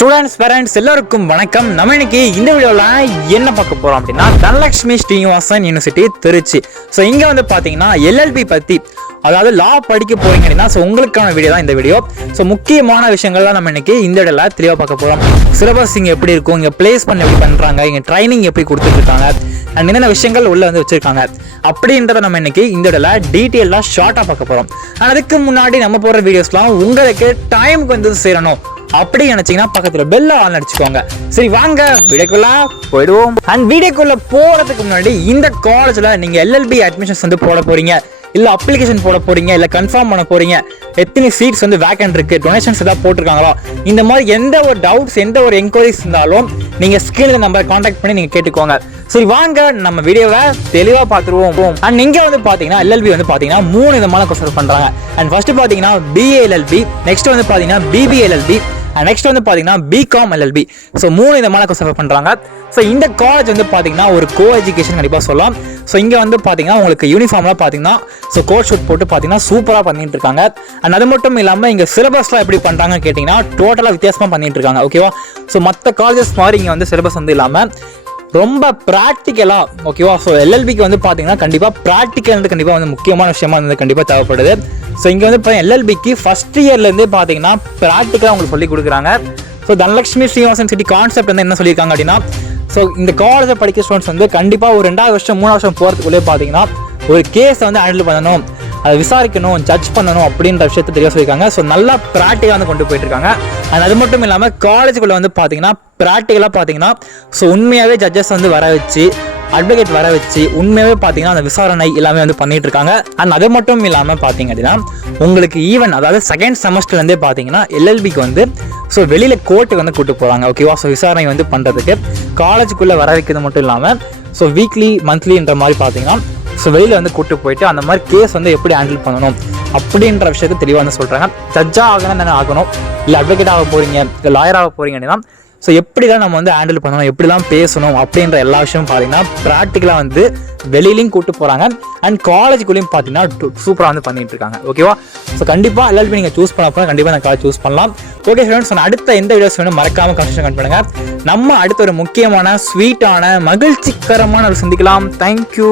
Students parents எல்லாருக்கும் வணக்கம். நம்ம இன்னைக்கு இந்த வீடியோவில் என்ன பார்க்க போகிறோம் அப்படின்னா தனலட்சுமி ஸ்ரீனிவாசன் யூனிவர்சிட்டி திருச்சி. ஸோ இங்கே வந்து பார்த்தீங்கன்னா எல்எல்பி பற்றி, அதாவது லா படிக்க போறீங்க அப்படின்னா ஸோ உங்களுக்கான வீடியோ தான் இந்த வீடியோ. ஸோ முக்கியமான விஷயங்கள்லாம் நம்ம இன்னைக்கு இந்த வீடியோல தெளிவாக பார்க்க போகிறோம். சிலபஸ் இங்கே எப்படி இருக்கும், இங்கே பிளேஸ் பண்ண எப்படி பண்ணுறாங்க, இங்கே ட்ரைனிங் எப்படி கொடுத்துட்ருக்காங்க, அண்ட் என்னென்ன விஷயங்கள் உள்ள வந்து வச்சிருக்காங்க அப்படின்றத நம்ம இன்னைக்கு இந்த வீடியோல டீட்டெயிலாக ஷார்ட்டாக பார்க்க போகிறோம். அதுக்கு முன்னாடி நம்ம போகிற வீடியோஸ்லாம் உங்களுக்கு டைமுக்கு வந்து சேரணும் அப்படி நினைச்சீங்கன்னா பக்கத்துல பெல்ல ஆன் அடிச்சுக்கோங்க. சரி வாங்க வீடியோக்குள்ள போயிடுவோம். அண்ட் வீடியோக்குள்ள போறதுக்கு முன்னாடி இந்த காலேஜ்ல நீங்க எல்எல்பி அட்மிஷன்ஸ் வந்து போட போறீங்க, இல்ல அப்ளிகேஷன் போட போறீங்க, இல்ல கன்ஃபார்ம் பண்ண போறீங்க, எத்தனை சீட்ஸ் வந்து வேக்கன்ட் இருக்கு, டொனேஷன்ஸ் ஏதாவது போட்டிருக்காங்களா, இந்த மாதிரி எந்த ஒரு டவுட்ஸ் எந்த ஒரு என்கொயரிஸ் இருந்தாலும் நீங்க ஸ்கிரீன்ல நம்பரை கான்டாக்ட் பண்ணி நீங்க கேட்டுக்கோங்க. சரி வாங்க நம்ம வீடியோவை தெளிவா பார்த்துருவோம். அண்ட் இங்க வந்து பாத்தீங்கன்னா எல்எல்பி வந்து பாத்தீங்கன்னா 3 விதமான கோர்ஸ் பண்றாங்க. அண்ட் ஃபர்ஸ்ட் பாத்தீங்கன்னா பிஏஎல்எல்பி, நெக்ஸ்ட் வந்து பாத்தீங்கன்னா பிபிஎல்எல்பி, நெக்ஸ்ட் வந்து பாத்தீங்கன்னா பிகாம் எல்எல்பி. ஸோ 3 விதமான கோர்ஸ் பண்றாங்க. ஸோ இந்த காலேஜ் வந்து பாத்தீங்கன்னா ஒரு கோ எஜுகேஷன் கண்டிப்பா சொல்லலாம். ஸோ இங்க வந்து பாத்தீங்கன்னா உங்களுக்கு யூனிஃபார்ம்லாம் பாத்தீங்கன்னா ஸோ கோட் ஷூட் போட்டு பாத்தீங்கன்னா சூப்பரா பண்ணிட்டு இருக்காங்க. அண்ட் அது மட்டும் இல்லாம இங்க சிலபஸ்லாம் எப்படி பண்றாங்கன்னு கேட்டீங்கன்னா டோட்டலா வித்தியாசமா பண்ணிட்டு இருக்காங்க. ஓகேவா? ஸோ மற்ற காலேஜஸ் மாதிரி இங்க வந்து சிலபஸ் வந்து இல்லாம ரொம்ப ப்ராக்டிக்கலா, ஓகேவா? ஸோ எல்எல்பிக்கு வந்து பார்த்தீங்கன்னா கண்டிப்பாக ப்ராக்டிக்கல் கண்டிப்பாக வந்து முக்கியமான விஷயமா வந்து கண்டிப்பாக தேவைப்படுது. ஸோ இங்கே வந்து எல்எல்பிக்கு ஃபர்ஸ்ட் இயர்லேருந்தே பார்த்தீங்கன்னா ப்ராக்டிக்கலாக உங்களுக்கு சொல்லி கொடுக்குறாங்க. So Dhanalakshmi Srinivasan city concept வந்து என்ன சொல்லியிருக்காங்க அப்படின்னா, ஸோ இந்த காலேஜை படிக்கிற ஸ்டூடெண்ட்ஸ் வந்து கண்டிப்பாக ஒரு 2வது வருஷம் 3வது வருஷம் போகிறதுக்குள்ளே பார்த்தீங்கன்னா ஒரு கேஸை வந்து ஹேண்டில் பண்ணணும், அதை விசாரிக்கணும், ஜட்ஜ் பண்ணணும் அப்படின்ற விஷயத்தை தெரிய சொல்லியிருக்காங்க. ஸோ நல்லா ப்ராக்டிக்கலாக வந்து கொண்டு போயிட்டு இருக்காங்க. அண்ட் அது மட்டும் இல்லாமல் காலேஜுக்குள்ளே வந்து பார்த்தீங்கன்னா ப்ராக்டிக்கலாக பார்த்தீங்கன்னா ஸோ உண்மையாகவே ஜட்ஜஸ் வந்து வர வச்சு, அட்வொகேட் வர வச்சு உண்மையாகவே பார்த்தீங்கன்னா அந்த விசாரணை எல்லாமே வந்து பண்ணிட்டு இருக்காங்க. அண்ட் அது மட்டும் இல்லாமல் பார்த்தீங்க அப்படின்னா உங்களுக்கு ஈவன் அதாவது செகண்ட் செமஸ்டர்லேருந்தே பார்த்தீங்கன்னா எல்எல்பிக்கு வந்து ஸோ வெளியில் கோர்ட்டுக்கு வந்து கூட்டு போகிறாங்க. ஓகேவா? ஸோ விசாரணை வந்து பண்ணுறதுக்கு காலேஜுக்குள்ளே வர வைக்கிறது மட்டும் இல்லாமல் ஸோ வீக்லி மந்த்லின்ற மாதிரி பார்த்தீங்கன்னா ஸோ வெளியில் வந்து கூட்டு போயிட்டு அந்த மாதிரி கேஸ் வந்து எப்படி ஹேண்டில் பண்ணணும் அப்படின்ற விஷயத்தை தெளிவாக வந்து சொல்கிறாங்க. ஜட்ஜாக ஆகணும் தானே ஆகணும், இல்லை அட்வொகேட் ஆக போகிறீங்க, இல்லை லாயர் ஆக போகிறீங்க அப்படின்னா ஸோ எப்படி தான் நம்ம வந்து ஹேண்டில் பண்ணணும், எப்படி தான் பேசணும் அப்படின்ற எல்லா விஷயமும் பார்த்தீங்கன்னா ப்ராக்டிக்கலாக வந்து வெளியிலையும் கூட்டு போகிறாங்க. அண்ட் காலேஜுக்குள்ளேயும் பார்த்தீங்கன்னா சூப்பராக வந்து பண்ணிட்டு இருக்காங்க. ஓகேவா? ஸோ கண்டிப்பாக எல்எல்பி நீங்கள் சூஸ் பண்ண போனால் கண்டிப்பாக நான் காலேஜ் சூஸ் பண்ணலாம். ஓகே ஃப்ரெண்ட்ஸ், அடுத்த எந்த வீடியோஸ் வேணும் மறக்காமல் கன்சல்ட் பண்ணுங்க. நம்ம அடுத்த ஒரு முக்கியமான ஸ்வீட்டான மகிழ்ச்சிகரமான சந்திக்கலாம். தேங்க்யூ.